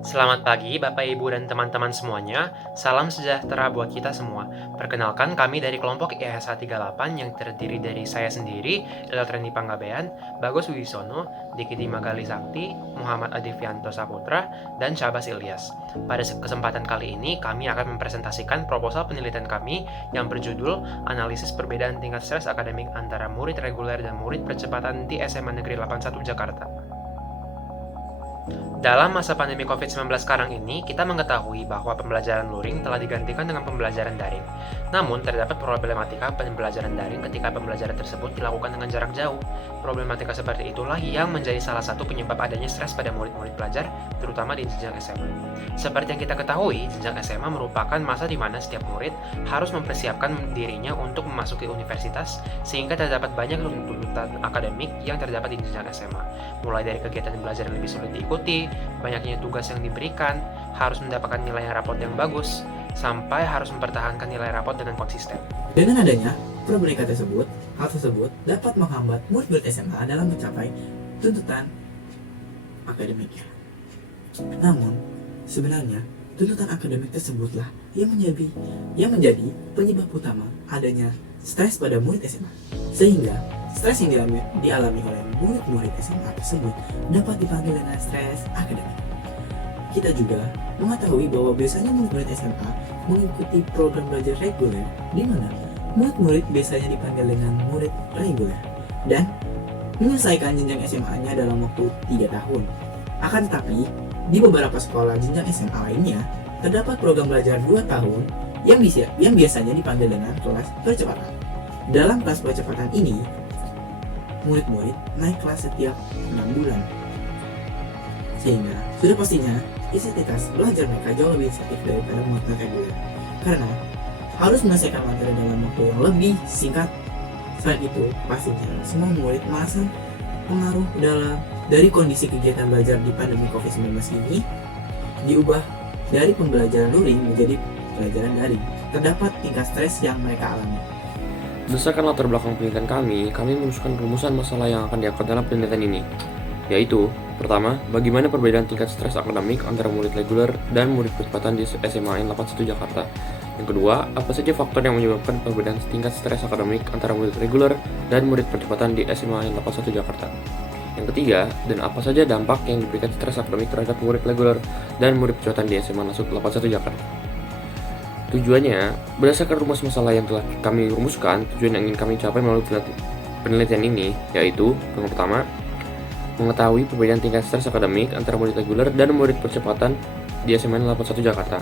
Selamat pagi Bapak, Ibu, dan teman-teman semuanya. Salam sejahtera buat kita semua. Perkenalkan kami dari kelompok IHSA 38 yang terdiri dari saya sendiri, Eltreni Panggabean, Bagus Wibisono, Diki Magali Sakti, Muhammad Adifianto Saputra, dan Syabas Ilyas. Pada kesempatan kali ini, kami akan mempresentasikan proposal penelitian kami yang berjudul Analisis Perbedaan Tingkat Stres Akademik Antara Murid Reguler dan Murid Percepatan di SMA Negeri 81 Jakarta. Dalam masa pandemi COVID-19 sekarang ini, kita mengetahui bahwa pembelajaran luring telah digantikan dengan pembelajaran daring. Namun, terdapat problematika pembelajaran daring ketika pembelajaran tersebut dilakukan dengan jarak jauh. Problematika seperti itulah yang menjadi salah satu penyebab adanya stres pada murid-murid pelajar, terutama di jenjang SMA. Seperti yang kita ketahui, jenjang SMA merupakan masa di mana setiap murid harus mempersiapkan dirinya untuk memasuki universitas, sehingga terdapat banyak tuntutan akademik yang terdapat di jenjang SMA. Mulai dari kegiatan belajar yang lebih sulit diikuti, banyaknya tugas yang diberikan, harus mendapatkan nilai rapot yang bagus, sampai harus mempertahankan nilai rapot dengan konsisten. Dengan adanya problematika tersebut, hal tersebut dapat menghambat murid SMA dalam mencapai tuntutan akademiknya. Namun, sebenarnya tuntutan akademik tersebutlah yang menjadi penyebab utama adanya stres pada murid SMA. Sehingga stres yang dialami oleh murid-murid SMA tersebut dapat dipanggil dengan stres akademik. Kita juga mengetahui bahwa biasanya murid-murid SMA mengikuti program belajar reguler, di mana murid-murid biasanya dipanggil dengan murid reguler dan menyelesaikan jenjang SMA-nya dalam waktu 3 tahun. Akan tetapi, di beberapa sekolah jenjang SMA lainnya, terdapat program belajar 2 tahun yang biasanya dipanggil dengan kelas percepatan. Dalam kelas percepatan ini, murid-murid naik kelas setiap 6 bulan. Sehingga sudah pastinya intensitas belajar mereka jauh lebih sensitif daripada murid reguler, karena harus menyelesaikan materi dalam waktu yang lebih singkat. Selain itu, pastinya semua murid merasa pengaruh dari kondisi kegiatan belajar di pandemi COVID-19 ini diubah dari pembelajaran luring menjadi pelajaran daring. Terdapat tingkat stres yang mereka alami. Berdasarkan latar belakang penelitian kami merumuskan rumusan masalah yang akan diangkat dalam penelitian ini, yaitu, pertama, bagaimana perbedaan tingkat stres akademik antara murid reguler dan murid percepatan di SMA 81 Jakarta. Yang kedua, apa saja faktor yang menyebabkan perbedaan tingkat stres akademik antara murid reguler dan murid percepatan di SMA 81 Jakarta. Yang ketiga, dan apa saja dampak yang diberikan stres akademik terhadap murid reguler dan murid percepatan di SMA 81 Jakarta. Tujuannya, berdasarkan rumus masalah yang telah kami rumuskan, tujuan yang ingin kami capai melalui penelitian ini, yaitu, yang pertama, mengetahui perbedaan tingkat stres akademik antara murid reguler dan murid percepatan di SMA 81 Jakarta.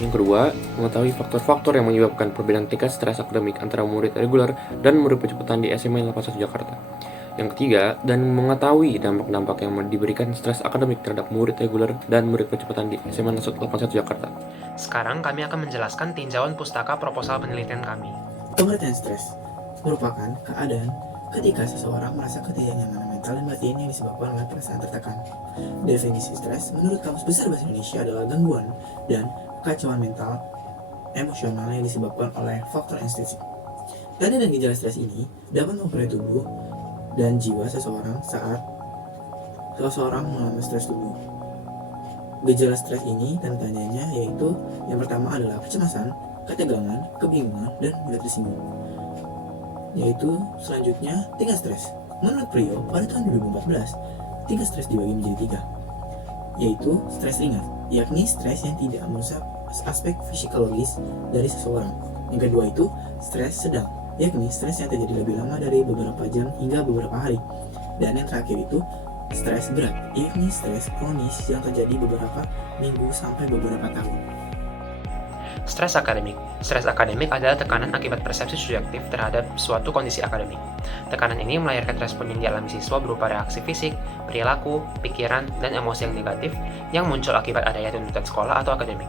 Yang kedua, mengetahui faktor-faktor yang menyebabkan perbedaan tingkat stres akademik antara murid reguler dan murid percepatan di SMA 81 Jakarta. Yang ketiga, dan mengetahui dampak-dampak yang diberikan stres akademik terhadap murid reguler dan murid percepatan di SMA 81 Jakarta. Sekarang kami akan menjelaskan tinjauan pustaka proposal penelitian kami. Pengertian stres merupakan keadaan ketika seseorang merasa ketidaknyamanan mental dan batin yang disebabkan oleh perasaan tertekan. Definisi stres menurut Kamus Besar Bahasa Indonesia adalah gangguan dan kekacauan mental emosional yang disebabkan oleh faktor instinktif. Tanda dan gejala stres ini dapat mempengaruhi tubuh dan jiwa seseorang saat seseorang mengalami stres tubuh. Gejala stres ini tanda-tandanya yaitu yang pertama adalah kecemasan, ketegangan, kebingungan, dan mudah tersinggung. Yaitu selanjutnya tingkat stres. Menurut Priyo, pada tahun 2014, tingkat stres dibagi menjadi 3, yaitu stres ringan, yakni stres yang tidak merusak aspek fisiologis dari seseorang. Yang kedua itu stres sedang, yakni stres yang terjadi lebih lama dari beberapa jam hingga beberapa hari. Dan yang terakhir itu stres berat, yakni stres kronis yang terjadi beberapa minggu sampai beberapa tahun. Stres akademik. Stres akademik adalah tekanan akibat persepsi subjektif terhadap suatu kondisi akademik. Tekanan ini melahirkan respon yang dialami siswa berupa reaksi fisik, perilaku, pikiran, dan emosi yang negatif yang muncul akibat adanya tuntutan sekolah atau akademik.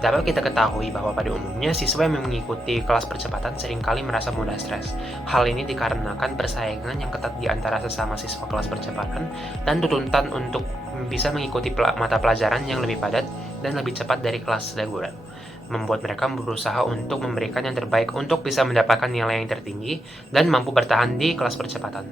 Dapat kita ketahui bahwa pada umumnya siswa yang mengikuti kelas percepatan seringkali merasa mudah stres. Hal ini dikarenakan persaingan yang ketat di antara sesama siswa kelas percepatan dan tuntutan untuk bisa mengikuti mata pelajaran yang lebih padat dan lebih cepat dari kelas reguler, membuat mereka berusaha untuk memberikan yang terbaik untuk bisa mendapatkan nilai yang tertinggi dan mampu bertahan di kelas percepatan.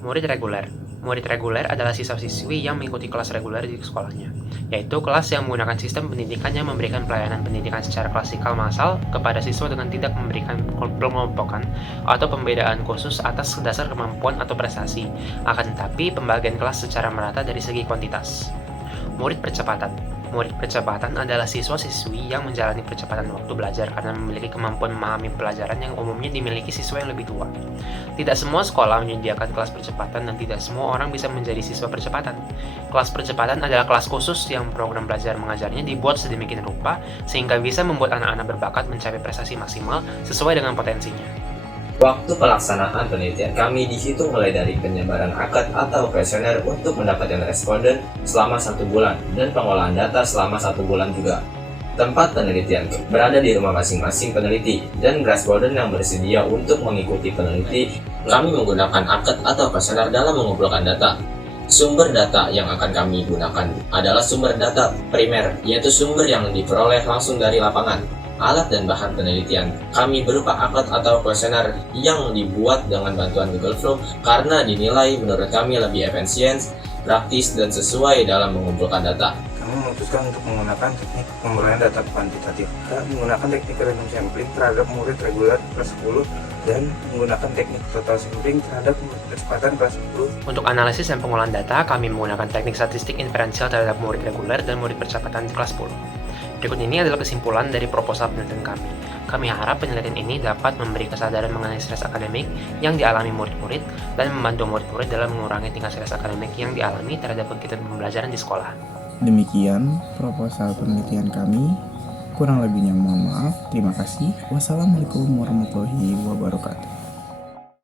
Murid reguler. Murid reguler adalah siswa-siswi yang mengikuti kelas reguler di sekolahnya, yaitu kelas yang menggunakan sistem pendidikan yang memberikan pelayanan pendidikan secara klasikal massal kepada siswa dengan tidak memberikan pengelompokan atau pembedaan khusus atas dasar kemampuan atau prestasi, akan tetapi pembagian kelas secara merata dari segi kuantitas. Murid percepatan. Murid percepatan adalah siswa-siswi yang menjalani percepatan waktu belajar karena memiliki kemampuan memahami pelajaran yang umumnya dimiliki siswa yang lebih tua. Tidak semua sekolah menyediakan kelas percepatan dan tidak semua orang bisa menjadi siswa percepatan. Kelas percepatan adalah kelas khusus yang program belajar mengajarnya dibuat sedemikian rupa sehingga bisa membuat anak-anak berbakat mencapai prestasi maksimal sesuai dengan potensinya. Waktu pelaksanaan penelitian kami dihitung mulai dari penyebaran akad atau kuesioner untuk mendapatkan responden selama 1 bulan dan pengolahan data selama 1 bulan juga. Tempat penelitian berada di rumah masing-masing peneliti dan responden yang bersedia untuk mengikuti peneliti. Kami menggunakan akad atau kuesioner dalam mengumpulkan data. Sumber data yang akan kami gunakan adalah sumber data primer, yaitu sumber yang diperoleh langsung dari lapangan. Alat dan bahan penelitian kami berupa akad atau kuesioner yang dibuat dengan bantuan Google Flow karena dinilai menurut kami lebih efisien, praktis, dan sesuai dalam mengumpulkan data. Kami memutuskan untuk menggunakan teknik pemrolehan data kuantitatif. Kita menggunakan teknik random sampling terhadap murid reguler kelas 10 dan menggunakan teknik total sampling terhadap murid percepatan kelas 10. Untuk analisis dan pengolahan data, kami menggunakan teknik statistik inferensial terhadap murid reguler dan murid percepatan di kelas 10. Berikut ini adalah kesimpulan dari proposal penelitian kami. Kami harap penelitian ini dapat memberi kesadaran mengenai stres akademik yang dialami murid-murid dan membantu murid-murid dalam mengurangi tingkat stres akademik yang dialami terhadap kegiatan pembelajaran di sekolah. Demikian proposal penelitian kami. Kurang lebihnya mohon maaf. Terima kasih. Wassalamualaikum warahmatullahi wabarakatuh.